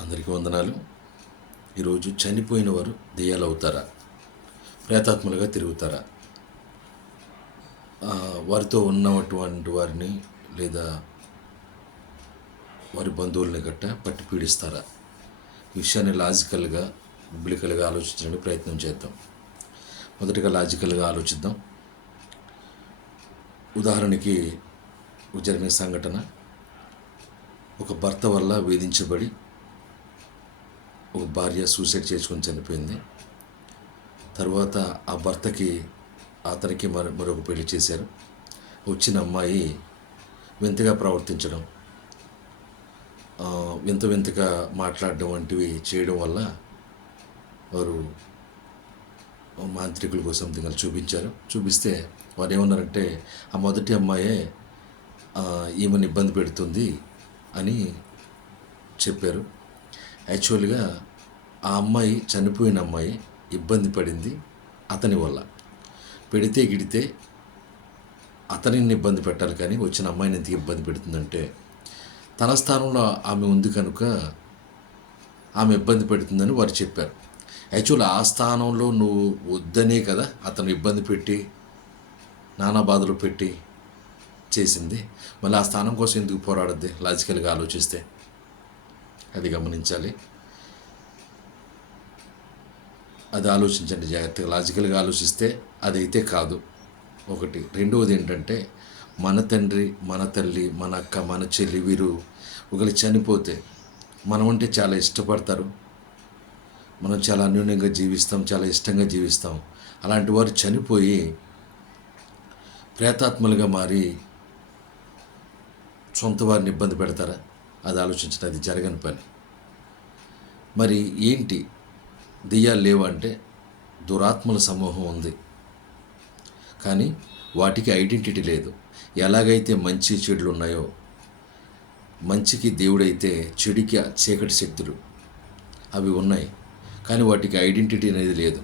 అందరికీ వందనాలు. ఈరోజు చనిపోయిన వారు దెయ్యాలు అవుతారా ప్రేతాత్మలుగా తిరుగుతారా? వారితో ఉన్నటువంటి వారిని లేదా వారి బంధువుల్ని గట్ట పట్టి పీడిస్తారా? ఈ విషయాన్ని లాజికల్గా బిబ్లికల్గా ఆలోచించడానికి ప్రయత్నం చేద్దాం. మొదటగా లాజికల్గా ఆలోచిద్దాం. ఉదాహరణకి జరిగిన సంఘటన. ఒక భర్త వల్ల వేధించబడి ఒక భార్య సూసైడ్ చేసుకొని చనిపోయింది. తర్వాత ఆ భర్తకి అతనికి మరి మరొక పెళ్ళి చేశారు. వచ్చిన అమ్మాయి వింతగా ప్రవర్తించడం వింత వింతగా మాట్లాడడం వంటివి చేయడం వల్ల వారు మాంత్రికుల కోసం దిగలు చూపించారు. చూపిస్తే వారు ఏమన్నారంటే ఆ మొదటి అమ్మాయే ఈమెను ఇబ్బంది పెడుతుంది అని చెప్పారు. యాక్చువల్గా ఆ అమ్మాయి చనిపోయిన అమ్మాయి ఇబ్బంది పడింది అతని వల్ల. పెడితే గిడితే అతనిని ఇబ్బంది పెట్టాలి కానీ వచ్చిన అమ్మాయిని ఎందుకు ఇబ్బంది పెడుతుందంటే తన స్థానంలో ఆమె ఉంది కనుక ఆమె ఇబ్బంది పెడుతుందని వారు చెప్పారు. యాక్చువల్ ఆ స్థానంలో నువ్వు వద్దనే కదా అతను ఇబ్బంది పెట్టి నానా బాధలు పెట్టి చేసింది. మళ్ళీ ఆ స్థానం కోసం ఎందుకు పోరాడద్ది? లాజికల్గా ఆలోచిస్తే. అది గమనించాలి. అది ఆలోచించండి జాగ్రత్తగా. లాజికల్గా ఆలోచిస్తే అదైతే కాదు. ఒకటి. రెండవది ఏంటంటే మన తండ్రి మన తల్లి మన అక్క మన చెల్లి వీరు ఒకరు చనిపోతే మనం అంటే చాలా ఇష్టపడతారు. మనం చాలా అన్యోన్యంగా జీవిస్తాం చాలా ఇష్టంగా జీవిస్తాం. అలాంటి వారు చనిపోయి ప్రేతాత్మలుగా మారి సొంత వారిని ఇబ్బంది పెడతారా? అది ఆలోచించడం అది జరగని పని. మరి ఏంటి? దెయ్యాలు లేవు అంటే దురాత్మల సమూహం ఉంది. కానీ వాటికి ఐడెంటిటీ లేదు. ఎలాగైతే మంచి చెడులు ఉన్నాయో మంచికి దేవుడైతే చెడుకి చీకటి శక్తులు అవి ఉన్నాయి. కానీ వాటికి ఐడెంటిటీ అనేది లేదు.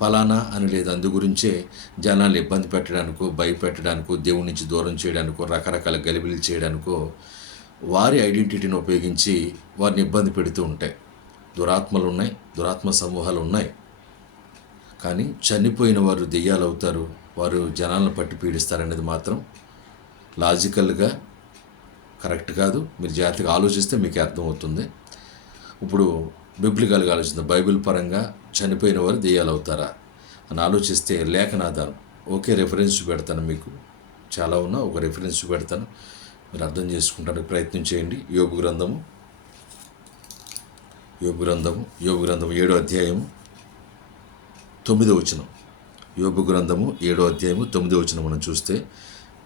ఫలానా అని లేదు. అందు గురించే జనాలు ఇబ్బంది పెట్టడానికో భయపెట్టడానికో దేవుడి నుంచి దూరం చేయడానికో రకరకాల గలిబిలు చేయడానికో వారి ఐడెంటిటీని ఉపయోగించి వారిని ఇబ్బంది పెడుతూ ఉంటాయి. దురాత్మలు ఉన్నాయి దురాత్మ సమూహాలు ఉన్నాయి. కానీ చనిపోయిన వారు దెయ్యాలు అవుతారు వారు జనాలను పట్టి పీడిస్తారనేది మాత్రం లాజికల్గా కరెక్ట్ కాదు. మీరు జాగ్రత్తగా ఆలోచిస్తే మీకు అర్థమవుతుంది. ఇప్పుడు బిబ్లికల్గా ఆలోచిద్దాం. బైబిల్ పరంగా చనిపోయిన వారు దెయ్యాలు అవుతారా అని ఆలోచిస్తే లేఖనాధారం. ఓకే రెఫరెన్స్ పెడతాను మీకు. చాలా ఉన్నా ఒక రెఫరెన్స్ పెడతాను మీరు అర్థం చేసుకుంటానికి ప్రయత్నం చేయండి. యోగు గ్రంథము. యోగు గ్రంథము. యోగు గ్రంథము ఏడో అధ్యాయము. తొమ్మిదో వచనం. యోగు గ్రంథము ఏడో అధ్యాయము తొమ్మిదో వచనం మనం చూస్తే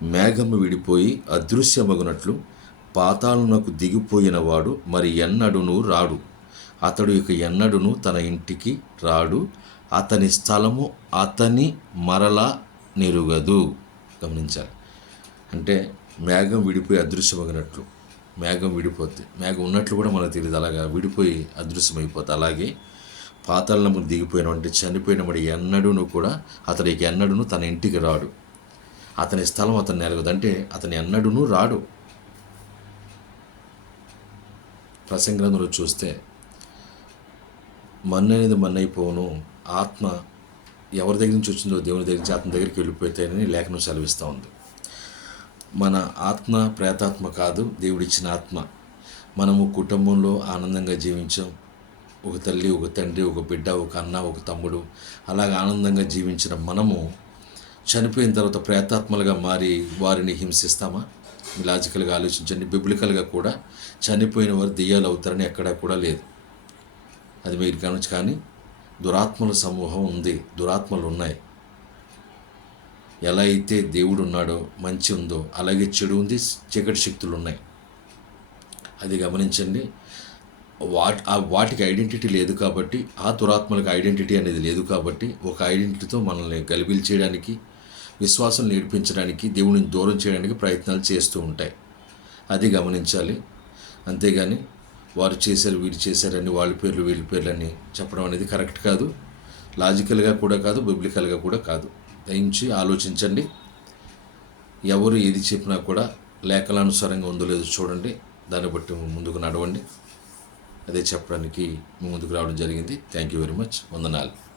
మేఘము విడిపోయి అదృశ్యమగునట్లు పాతాళమునకు దిగిపోయిన వాడు మరి ఎన్నడును రాడు. అతడు ఇక ఎన్నడును తన ఇంటికి రాడు. అతని స్థలము అతని మరలా నిరుగదు. గమనించాలి. అంటే మేఘం విడిపోయి అదృశ్యమగినట్లు. మేఘం విడిపోద్ది మేఘం ఉన్నట్లు కూడా మనకు తెలియదు. అలాగా విడిపోయి అదృశ్యమైపోతుంది అలాగే పాతాళముకు దిగిపోయిన అంటే చనిపోయిన వాడు ఎన్నడూను కూడా అతనికి ఎన్నడూను తన ఇంటికి రాడు. అతని స్థలం అతను నెరగదు అంటే అతని ఎన్నడూను రాడు. ప్రసంగంలో చూస్తే మన్ను అనేది మన్నైపోవును. ఆత్మ ఎవరి దగ్గర నుంచి వచ్చిందో దేవుని దగ్గర నుంచి అతని దగ్గరికి వెళ్ళిపోతాయని లేఖనం సెలవిస్తూ ఉంది. మన ఆత్మ ప్రేతాత్మ కాదు దేవుడిచ్చిన ఆత్మ. మనము కుటుంబంలో ఆనందంగా జీవించాం. ఒక తల్లి ఒక తండ్రి ఒక బిడ్డ ఒక అన్న ఒక తమ్ముడు అలాగ ఆనందంగా జీవించిన మనము చనిపోయిన తర్వాత ప్రేతాత్మలుగా మారి వారిని హింసిస్తామా? లాజికల్గా ఆలోచించండి. బిబ్లికల్గా కూడా చనిపోయిన వారు దెయ్యాలు అవుతారని ఎక్కడా కూడా లేదు. అది మీరు గమనించి కానీ దురాత్మల సమూహం ఉంది. దురాత్మలు ఉన్నాయి. ఎలా అయితే దేవుడు ఉన్నాడో మంచి ఉందో అలాగే చెడు ఉంది చీకటి శక్తులు ఉన్నాయి అది గమనించండి. వాటి ఆ వాటికి ఐడెంటిటీ లేదు కాబట్టి ఆ దురాత్మలకు ఐడెంటిటీ అనేది లేదు కాబట్టి ఒక ఐడెంటిటీతో మనల్ని గలిబిలి చేయడానికి విశ్వాసం నేర్పించడానికి దేవుడిని దూరం చేయడానికి ప్రయత్నాలు చేస్తూ ఉంటాయి. అది గమనించాలి. అంతేగాని వారు చేశారు వీరు చేశారని వాళ్ళ పేర్లు వీళ్ళ పేర్లని చెప్పడం అనేది కరెక్ట్ కాదు. లాజికల్గా కూడా కాదు బిబ్లికల్గా కూడా కాదు. దయించి ఆలోచించండి. ఎవరు ఏది చెప్పినా కూడా లేఖలానుసారంగా ఉందో లేదో చూడండి. దాన్ని బట్టి ముందుకు నడవండి. అదే చెప్పడానికి ముందుకు రావడం జరిగింది. థ్యాంక్ యూ వెరీ మచ్ వందనాలు.